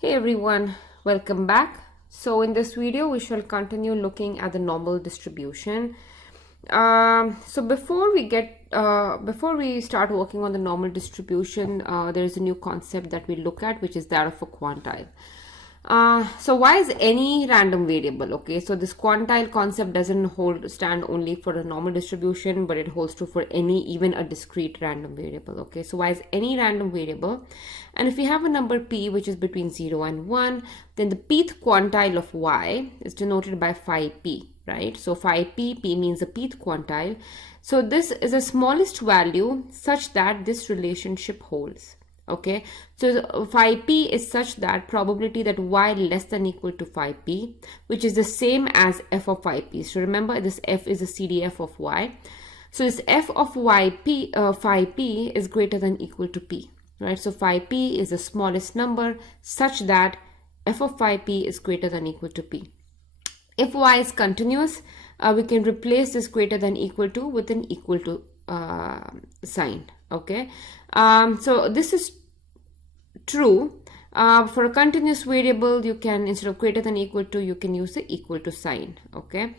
Hey everyone, welcome back. So in this video, we shall continue looking at the normal distribution. So before we start working on the normal distribution, there is a new concept that we look at, which is that of a quantile. So why is any random variable? Okay, so this quantile concept doesn't stand only for a normal distribution, but it holds true for any, even a discrete random variable. Okay, so why is any random variable? And if we have a number p which is between 0 and 1, then the pth quantile of y is denoted by phi p, right? So phi p means the pth quantile. So this is the smallest value such that this relationship holds. Okay, so phi p is such that probability that y less than equal to phi p, which is the same as f of phi p. So remember, this f is a CDF of y. So this f of phi p is greater than equal to p, right? So phi p is the smallest number such that f of phi p is greater than equal to p. If y is continuous, we can replace this greater than equal to with an equal to sign. Okay, so this is true. For a continuous variable, you can, instead of greater than equal to, you can use the equal to sign. Okay,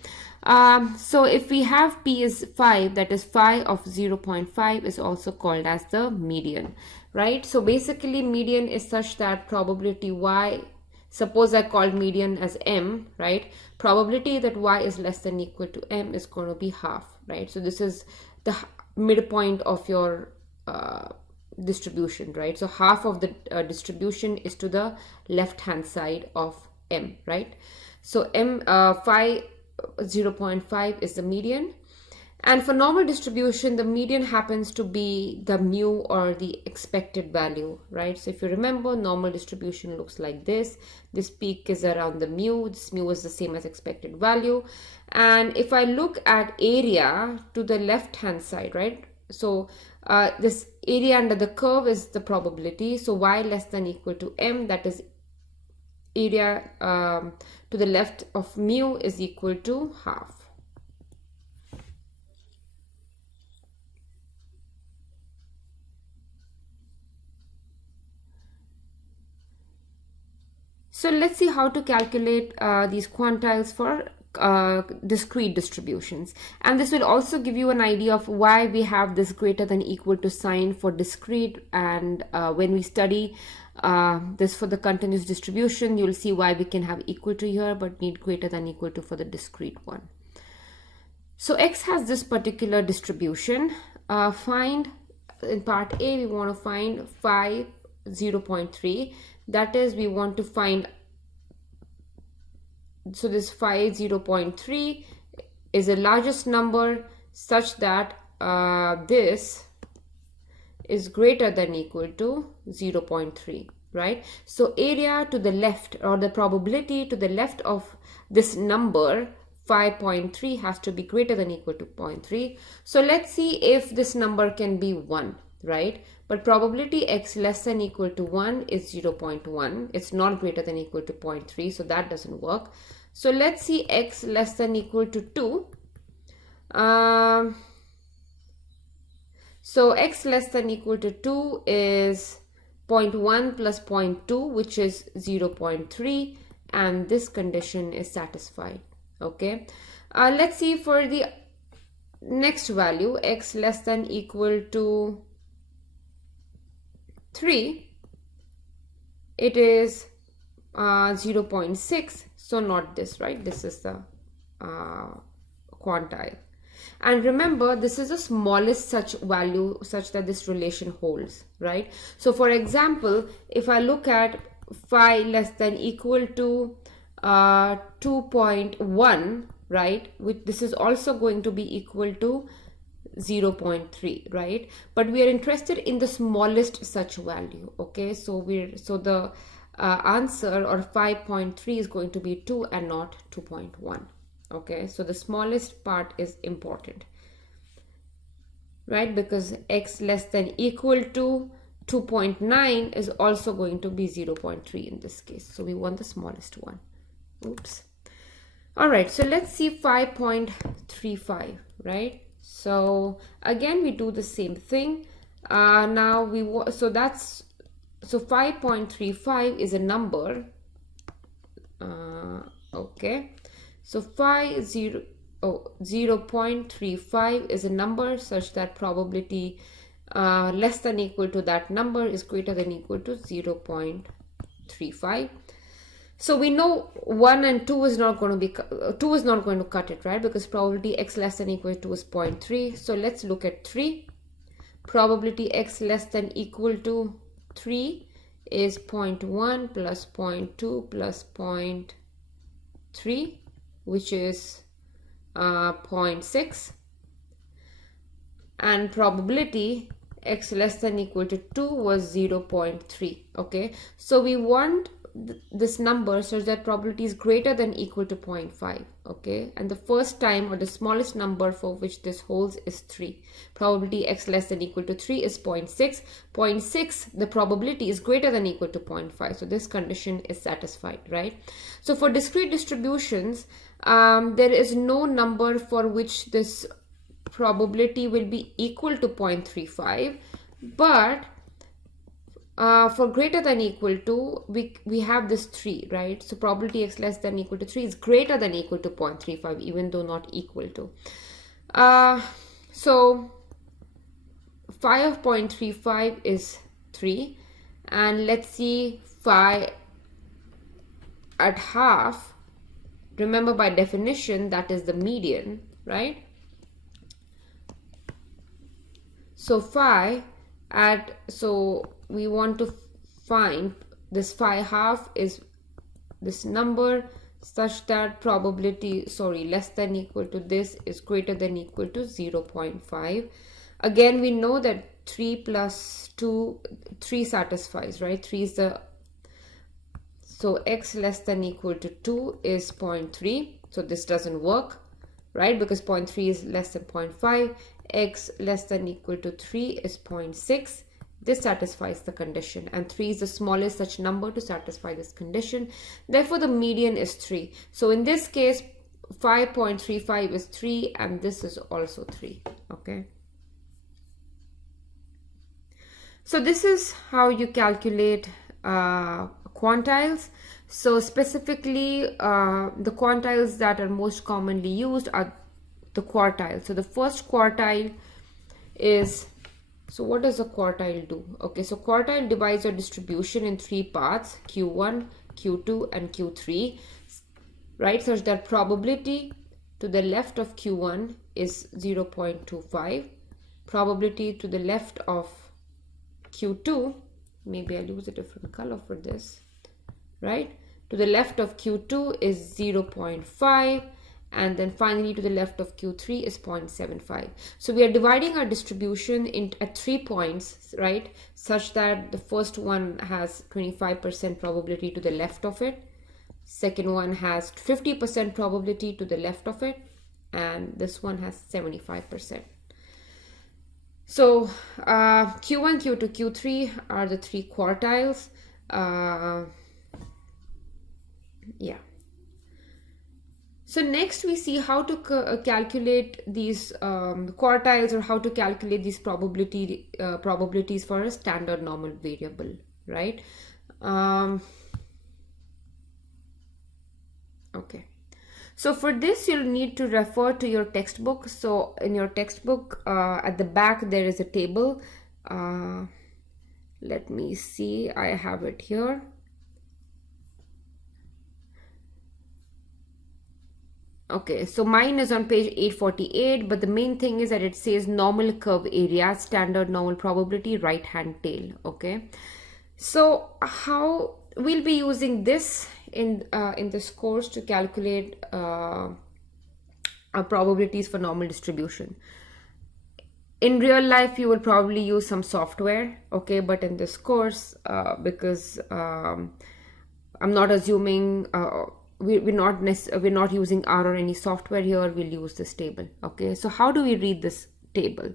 so if we have p is 5, that is phi of 0.5 is also called as the median, right? So basically median is such that probability y, suppose I called median as m, right? Probability that y is less than equal to m is going to be half, right? So this is the midpoint of your distribution, right? So half of the distribution is to the left hand side of m, right? So phi 0.5 is the median. And for normal distribution, the median happens to be the mu, or the expected value, right? So if you remember, normal distribution looks like this. This peak is around the mu. This mu is the same as expected value. And if I look at area to the left hand side, right? So this area under the curve is the probability. So y less than equal to m, that is area to the left of mu, is equal to half. So let's see how to calculate these quantiles for discrete distributions. And this will also give you an idea of why we have this greater than equal to sign for discrete. And when we study this for the continuous distribution, you'll see why we can have equal to here, but need greater than equal to for the discrete one. So X has this particular distribution. Find, in part A, we want to find phi 0.3. That is, we want to find, so this phi 0.3 is the largest number such that this is greater than equal to 0.3, right? So area to the left, or the probability to the left of this number 5.3 has to be greater than equal to 0.3. So let's see if this number can be 1, right? But probability x less than equal to 1 is 0.1. It's not greater than equal to 0.3, so that doesn't work. So let's see x less than equal to 2. So x less than equal to 2 is 0.1 plus 0.2, which is 0.3, and this condition is satisfied. Okay, let's see for the next value, x less than equal to 3, it is 0.6, so not this, right? This is the quantile. And remember, this is the smallest such value such that this relation holds, right? So for example, if I look at phi less than equal to 2.1, right, which this is also going to be equal to 0.3, right? But we are interested in the smallest such value. Okay, so the answer, or 5.3, is going to be 2 and not 2.1. Okay, so the smallest part is important, right? Because x less than equal to 2.9 is also going to be 0.3 in this case. So we want the smallest one. Oops. All right, so let's see 5.35, right? So again, we do the same thing. Now so that's so 5.35 is a number. Okay, so 0.35 is a number such that probability less than equal to that number is greater than equal to 0.35. So we know 1 and 2 is not going to be 2 is not going to cut it, right? Because probability x less than equal to is 0.3. So let's look at 3. Probability x less than equal to 3 is 0.1 plus 0.2 plus 0.3, which is 0.6. And probability x less than equal to 2 was 0.3. Okay, so we want this number such that probability is greater than equal to 0.5. Okay, and the first time or the smallest number for which this holds is 3. Probability x less than equal to 3 is 0.6. 0.6, the probability is greater than equal to 0.5. So this condition is satisfied, right? So for discrete distributions, there is no number for which this probability will be equal to 0.35, but for greater than equal to, we have this 3, right? So probability x less than equal to 3 is greater than equal to 0.35, even though not equal to. So phi of 0.35 is 3, and let's see phi at half. Remember, by definition, that is the median, right? So phi at, so we want to find this phi half is this number such that probability, less than equal to this is greater than equal to 0.5. Again, we know that 3 plus 2, 3 satisfies, right? 3 is the, so x less than equal to 2 is 0.3. So this doesn't work, right? Because 0.3 is less than 0.5. X less than equal to 3 is 0.6. This satisfies the condition, and 3 is the smallest such number to satisfy this condition. Therefore, the median is 3. So in this case, 5.35 is 3, and this is also 3. Okay. So this is how you calculate quantiles. So specifically, the quantiles that are most commonly used are the quartile. So the first quartile is, so what does a quartile do? Okay, so quartile divides a distribution in 3 parts, Q1, Q2, and Q3, right? Such that probability to the left of Q1 is 0.25. Probability to the left of Q2, maybe I'll use a different color for this, right? To the left of Q2 is 0.5. And then finally to the left of Q3 is 0.75. So we are dividing our distribution at 3 points, right? Such that the first one has 25% probability to the left of it. Second one has 50% probability to the left of it. And this one has 75%. So Q1, Q2, Q3 are the 3 quartiles. Yeah. So next we see how to calculate these quartiles, or how to calculate these probabilities for a standard normal variable, right? Okay. So for this, you'll need to refer to your textbook. So in your textbook, at the back, there is a table. Let me see, I have it here. Okay, so mine is on page 848, but the main thing is that it says normal curve area, standard normal probability, right hand tail. Okay, so how we'll be using this in this course to calculate our probabilities for normal distribution. In real life, you will probably use some software, okay, but in this course, because I'm not assuming we're not using R or any software here, we'll use this table. Okay, so how do we read this table?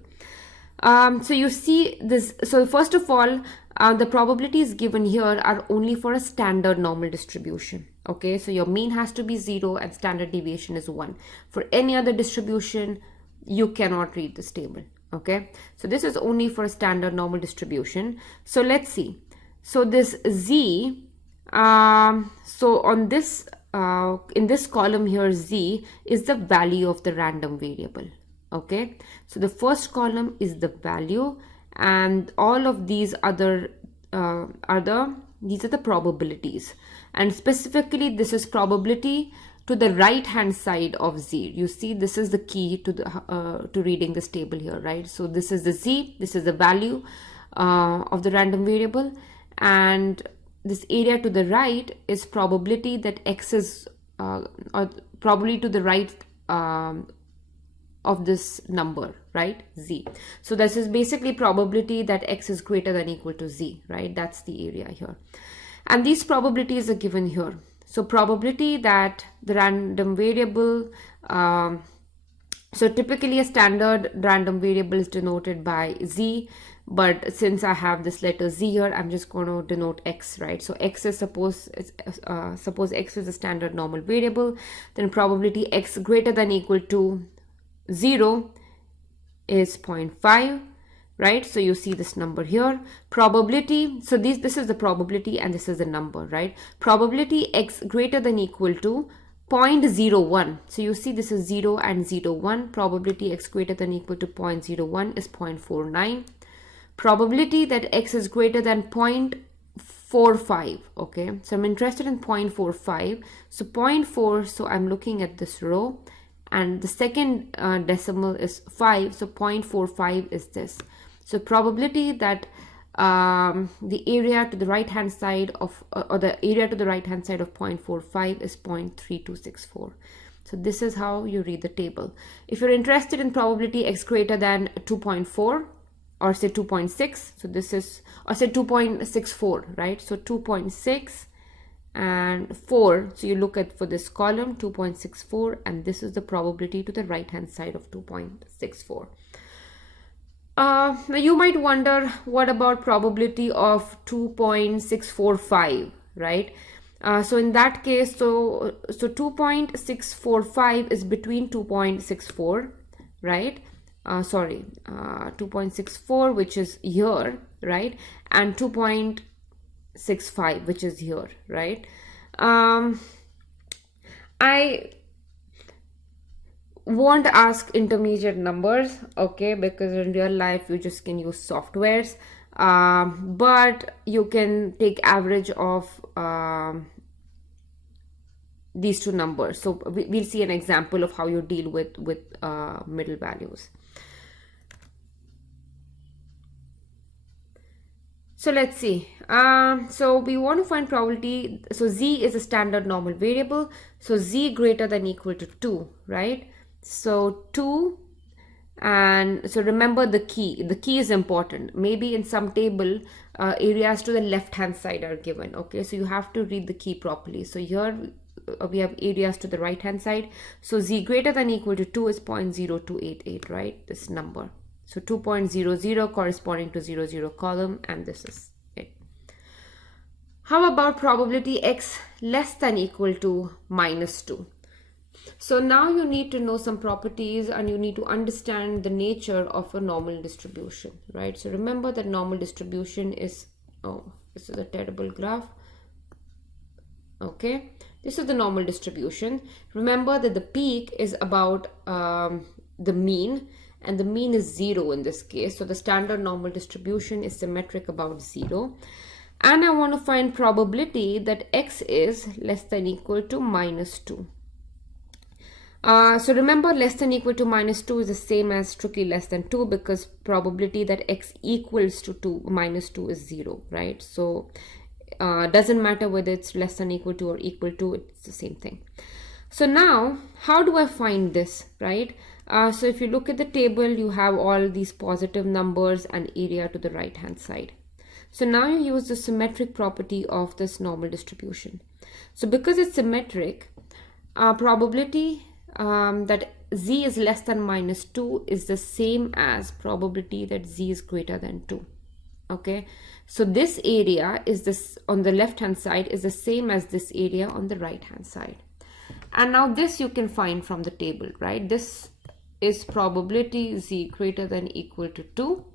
So you see this. So first of all, the probabilities given here are only for a standard normal distribution. Okay, so your mean has to be 0 and standard deviation is 1. For any other distribution, you cannot read this table. Okay, so this is only for a standard normal distribution. So let's see. So this z, so on this in this column here, z is the value of the random variable. Okay, so the first column is the value, and all of these other these are the probabilities, and specifically this is probability to the right hand side of z. You see, this is the key to the to reading this table here, right? So this is the z, this is the value of the random variable, and this area to the right is probability that x is or probably to the right of this number, right, z. So this is basically probability that x is greater than equal to z, right? That's the area here, and these probabilities are given here. So probability that the random variable, so typically a standard random variable is denoted by z, but since I have this letter z here, I'm just going to denote x, right? So x is suppose x is a standard normal variable, then probability x greater than equal to 0 is 0.5, right? So you see this number here. Probability, so this is the probability and this is the number, right? Probability x greater than equal to 0.01. So you see this is 0 and 0.1. Probability x greater than equal to 0.01 is 0.49. Probability that x is greater than 0.45. Okay, so I'm interested in 0.45. So 0.4, so I'm looking at this row, and the second decimal is 5, so 0.45 is this. So probability that the area to the right hand side of or the area to the right hand side of 0.45 is 0.3264. So this is how you read the table. If you're interested in probability x greater than 2.4 or say 2.6, so this is, or say 2.64, right? So 2.6 and 4, so you look at for this column 2.64, and this is the probability to the right hand side of 2.64. Now you might wonder, what about probability of 2.645, right? So in that case, so 2.645 is between 2.64, right? 2.64, which is here, right? And 2.65, which is here, right? I won't ask intermediate numbers, okay, because in real life you just can use softwares, but you can take average of these two numbers. So we'll see an example of how you deal with middle values. So let's see. So we want to find probability. So z is a standard normal variable. So z greater than equal to 2, right? So 2, and so remember the key. The key is important. Maybe in some table, areas to the left hand side are given. Okay, so you have to read the key properly. So here we have areas to the right hand side. So z greater than equal to 2 is 0.0288, right? This number. So 2.00 corresponding to 00 column, and this is it. How about probability x less than equal to -2? So now you need to know some properties, and you need to understand the nature of a normal distribution, right? So remember that normal distribution is, oh, this is a terrible graph. Okay, this is the normal distribution. Remember that the peak is about the mean, and the mean is 0 in this case. So the standard normal distribution is symmetric about 0. And I want to find probability that x is less than equal to -2. So remember, less than equal to -2 is the same as strictly less than 2, because probability that x equals to -2 is 0, right? So doesn't matter whether it's less than equal to or equal to, it's the same thing. So now, how do I find this, right? So if you look at the table, you have all these positive numbers and area to the right hand side. So now you use the symmetric property of this normal distribution. So because it's symmetric, probability that z is less than -2 is the same as probability that z is greater than 2. Okay, so this area is this on the left hand side is the same as this area on the right hand side. And now this you can find from the table, right? This is probability z greater than equal to 2,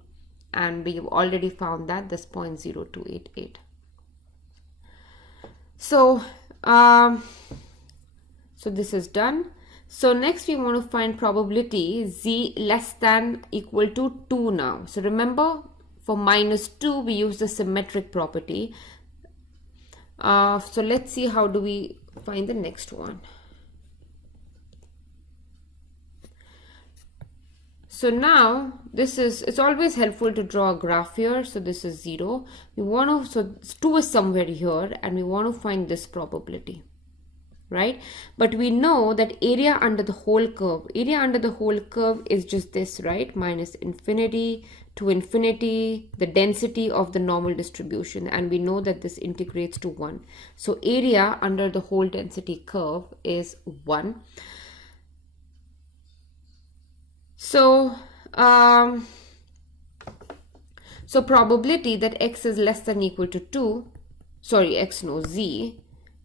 and we've already found that this 0.0288. So this is done. So next we want to find probability z less than equal to 2 now. So remember, for minus 2 we use the symmetric property. So let's see how do we find the next one. So now it's always helpful to draw a graph here. So this is 0. We want to, so 2 is somewhere here and we want to find this probability, right? But we know that area under the whole curve is just this, right? Minus infinity to infinity, the density of the normal distribution. And we know that this integrates to 1. So area under the whole density curve is 1. So, so probability that x is less than equal to 2, z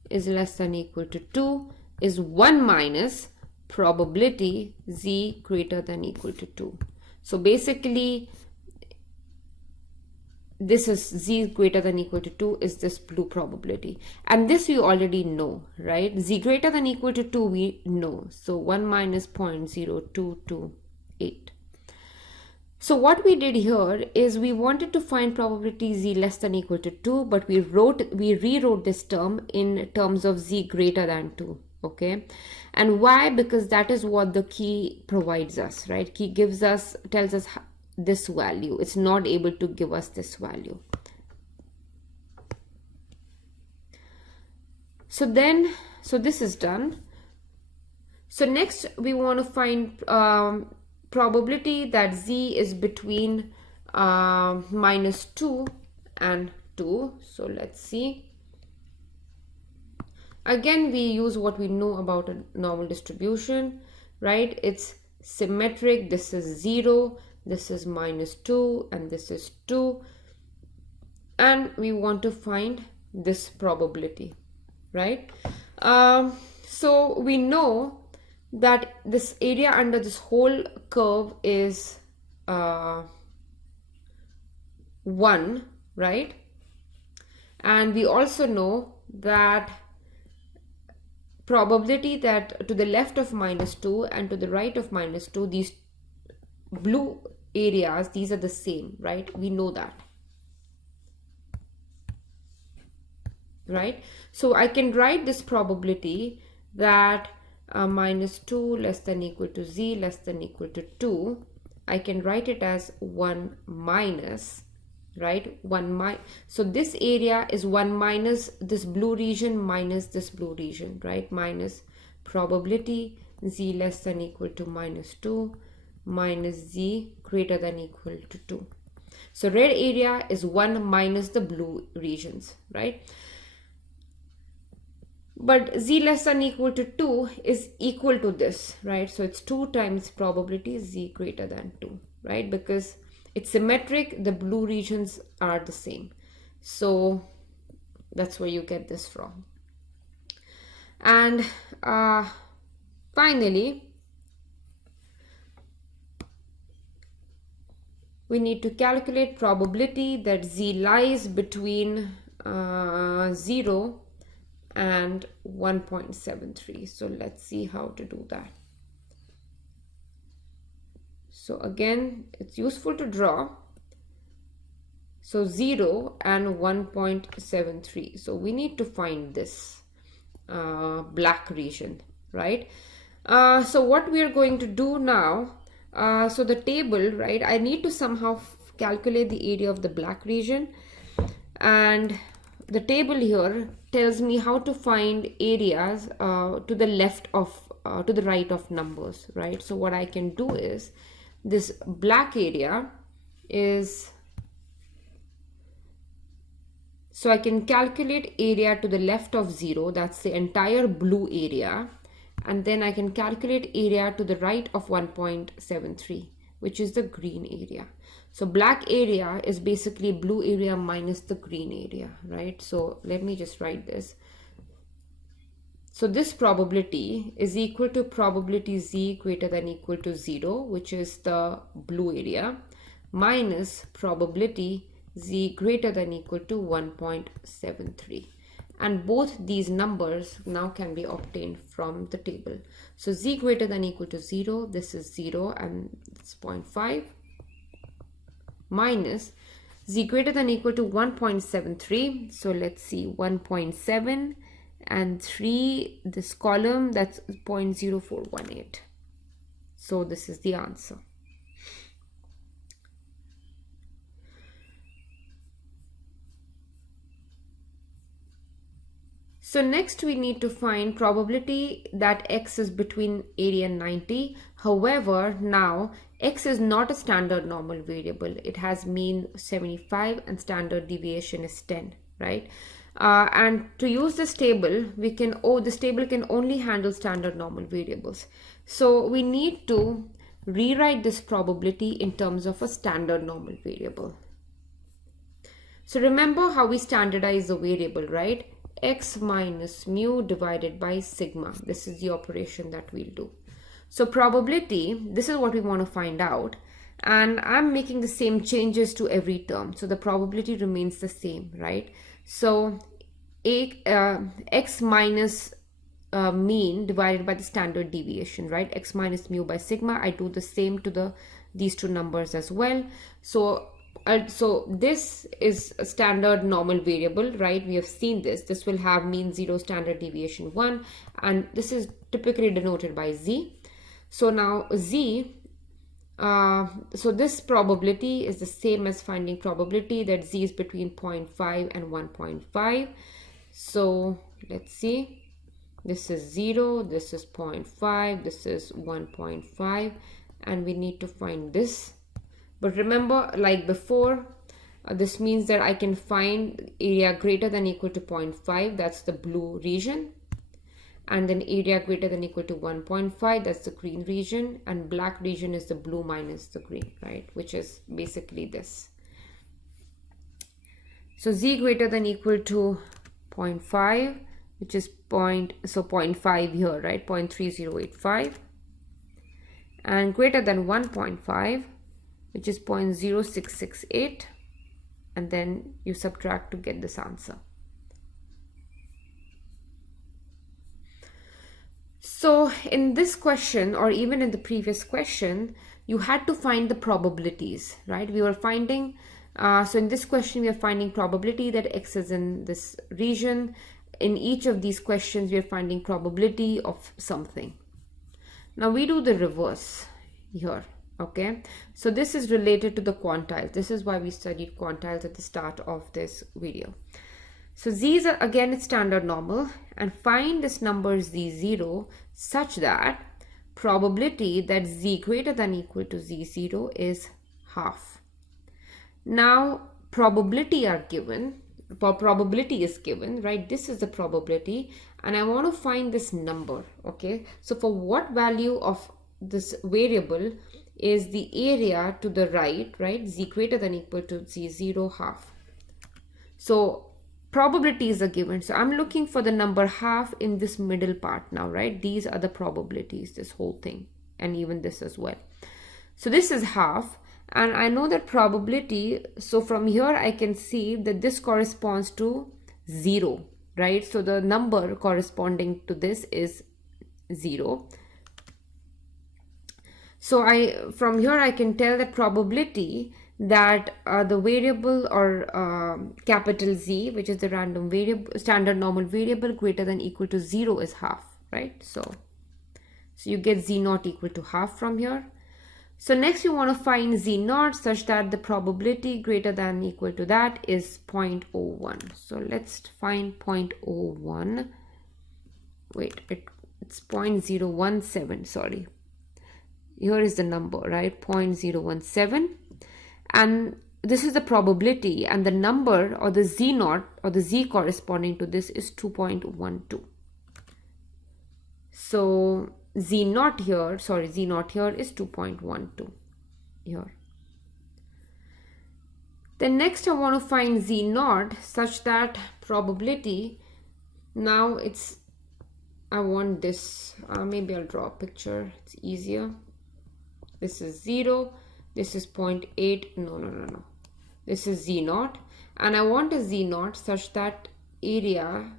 is less than equal to 2 is 1 minus probability z greater than equal to 2. So basically, this is z greater than equal to 2 is this blue probability. And this we already know, right? Z greater than equal to 2 we know. So 1 minus 0.0228. So what we did here is we wanted to find probability z less than equal to 2, but we rewrote this term in terms of z greater than 2, okay? And why? Because that is what the key provides us, right? Key tells us this value. It's not able to give us this value. So this is done. So next we want to find probability that z is between minus 2 and 2. So let's see. Again, we use what we know about a normal distribution, right? It's symmetric. This is 0, this is minus 2, and this is 2. And we want to find this probability, right? So we know that this area under this whole curve is 1, right? And we also know that probability that to the left of minus 2 and to the right of minus 2, these blue areas, these are the same, right? We know that, right? So I can write this probability that minus 2 less than equal to z less than equal to 2, I can write it as 1 minus, right? So this area is 1 minus this blue region minus this blue region, right? Minus probability z less than equal to minus 2 minus z greater than equal to 2. So red area is 1 minus the blue regions, right? But z less than equal to 2 is equal to this, right? So it's 2 times probability z greater than 2, right? Because it's symmetric, the blue regions are the same. So that's where you get this from. And finally, we need to calculate probability that z lies between 0 and 1.73. So let's see how to do that. So again, it's useful to draw. So 0 and 1.73. So we need to find this black region, right? So what we are going to do now, so the table, right? I need to somehow calculate the area of the black region, and the table here tells me how to find areas to the left of, to the right of numbers, right? So what I can do is, this black area is, so I can calculate area to the left of 0, that's the entire blue area, and then I can calculate area to the right of 1.73, which is the green area. So black area is basically blue area minus the green area, right? So let me just write this. So this probability is equal to probability z greater than equal to 0, which is the blue area, minus probability z greater than equal to 1.73. and both these numbers now can be obtained from the table. So z greater than equal to 0, this is 0 and it's 0.5, minus z greater than equal to 1.73, so let's see, 1.7 and 3, this column, that's 0.0418. So this is the answer. So next we need to find probability that x is between 80 and 90. However, now x is not a standard normal variable. It has mean 75 and standard deviation is 10, right? And to use this table, this table can only handle standard normal variables. So we need to rewrite this probability in terms of a standard normal variable. So remember how we standardize the variable, right? X minus mu divided by sigma. This is the operation that we'll do. So probability, this is what we want to find out. And I'm making the same changes to every term. So the probability remains the same, right? So x minus mean divided by the standard deviation, right? X minus mu by sigma. I do the same to these two numbers as well. So this is a standard normal variable, right? We have seen this. This will have mean 0, standard deviation 1, and this is typically denoted by z. So now z, so this probability is the same as finding probability that z is between 0.5 and 1.5. So let's see. This is 0, this is 0.5, this is 1.5, and we need to find this. But remember, like before, this means that I can find area greater than equal to 0.5, that's the blue region. And then area greater than equal to 1.5, that's the green region. And black region is the blue minus the green, right? Which is basically this. So z greater than equal to 0.5, which is 0.5 here, right? 0.3085. And greater than 1.5, which is 0.0668, and then you subtract to get this answer. So in this question, or even in the previous question, you had to find the probabilities, right? We were finding, so in this question, we are finding probability that x is in this region. In each of these questions, we are finding probability of something. Now we do the reverse here. Okay, so this is related to the quantiles. This is why we studied quantiles at the start of this video. So z's are again it's standard normal, and find this number z0 such that probability that z greater than equal to z0 is half. Now probability is given, right? This is the probability, and I want to find this number. Okay, so for what value of this variable is the area to the right, z greater than equal to z0 half. So probabilities are given. So I'm looking for the number half in this middle part now, right? These are the probabilities, this whole thing, and even this as well. So this is half, and I know that probability, so from here I can see that this corresponds to 0, right? So the number corresponding to this is 0. So from here I can tell that probability that the variable or capital Z, which is the random variable, standard normal variable greater than equal to 0 is half, right? So you get Z naught equal to half from here. So next you want to find Z naught such that the probability greater than equal to that is 0.01. So let's find 0.01. Wait, it's 0.017, sorry. Here is the number, right? 0.017, and this is the probability, and the number or the z naught or the z corresponding to this is 2.12. So z naught here is 2.12 here. Then next I want to find z naught such that probability, now I want this, maybe I'll draw a picture, it's easier. This is 0, this is 0.8, no. This is z naught, and I want a z naught such that area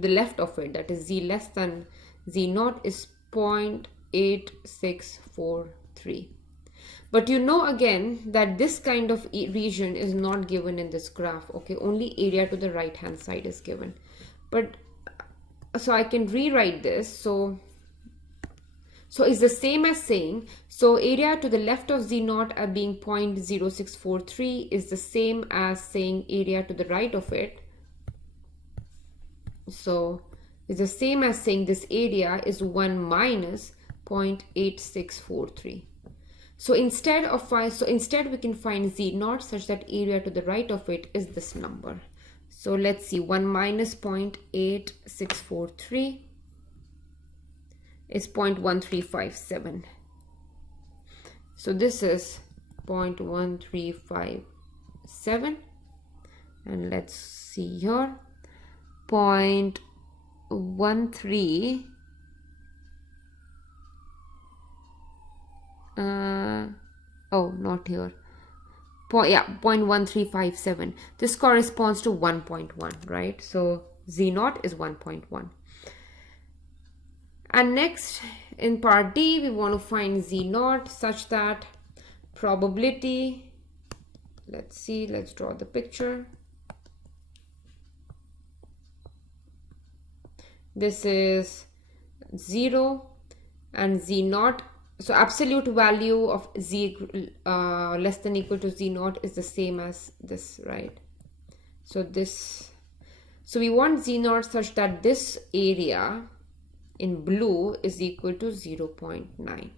to the left of it, that is z less than z0, is 0.8643. But you know again that this kind of region is not given in this graph, okay? Only area to the right hand side is given. But so I can rewrite this. So it's the same as saying, so area to the left of Z0 being 0.0643 is the same as saying area to the right of it. So it's the same as saying this area is 1 minus 0.8643. So instead we can find Z0 such that area to the right of it is this number. So let's see, 1 minus 0.8643 is 0.1357. So this is 0.1357, and let's see here, 0.13 oh, not here. 0.1357. This corresponds to 1.1, right? So Z0 is 1.1. And next, in part D, we want to find Z0 such that probability, let's see, let's draw the picture. This is 0 and Z0. So absolute value of Z less than equal to Z0 is the same as this, right? So we want Z0 such that this area in blue is equal to 0.9.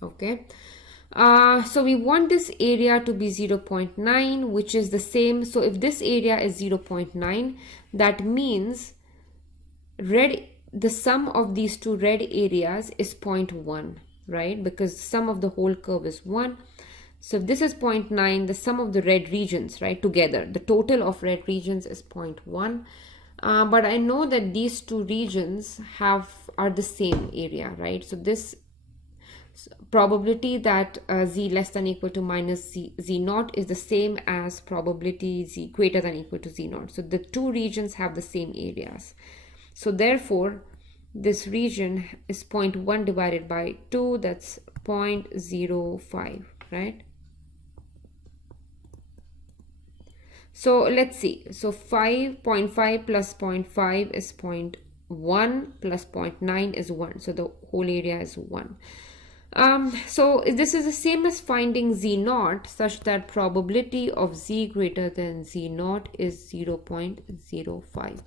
Okay. So we want this area to be 0.9, which is the same. So if this area is 0.9, that means the sum of these two red areas is 0.1, right? Because the sum of the whole curve is 1. So if this is 0.9, the sum of the red regions, right, together, the total of red regions is 0.1. But I know that these two regions are the same area, right? So this probability that z less than equal to minus z0 is the same as probability z greater than equal to z0. So the two regions have the same areas. So therefore, this region is 0.1 divided by 2, that's 0.05, right? So let's see. So 5.5 plus 0.5 is 0.1 plus 0.9 is 1. So the whole area is 1. So this is the same as finding Z0 such that probability of Z greater than Z0 is 0.05.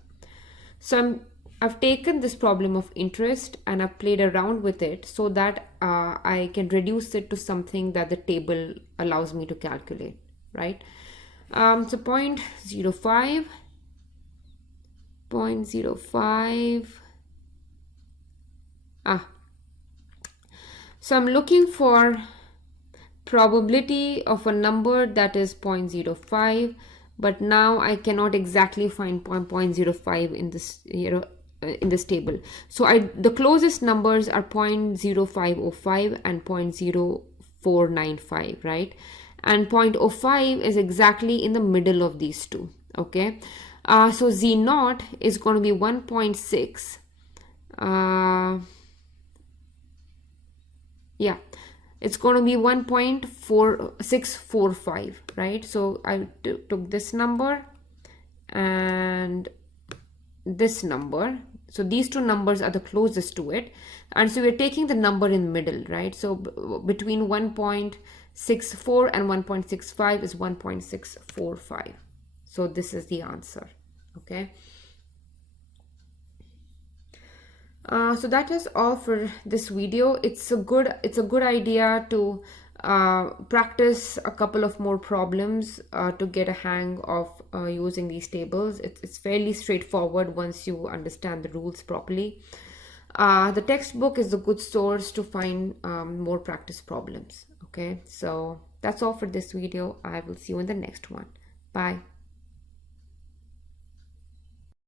So I've taken this problem of interest and I've played around with it so that I can reduce it to something that the table allows me to calculate, right? So 0.05, 0.05. So I'm looking for probability of a number that is 0.05, but now I cannot exactly find 0.05 in this, in this table. So the closest numbers are 0.0505 and 0.0495, right? And 0.05 is exactly in the middle of these two, okay? So Z0 is going to be 1.6. Yeah, it's going to be 1.4645, right? So I took this number and this number. So these two numbers are the closest to it. And so we're taking the number in the middle, right? So between 1.64 and 1.65 is 1.645. So this is the answer, okay? So that is all for this video. It's a good idea to practice a couple of more problems to get a hang of using these tables. It's fairly straightforward once you understand the rules properly. The textbook is a good source to find more practice problems. Okay, so that's all for this video. I will see you in the next one. Bye.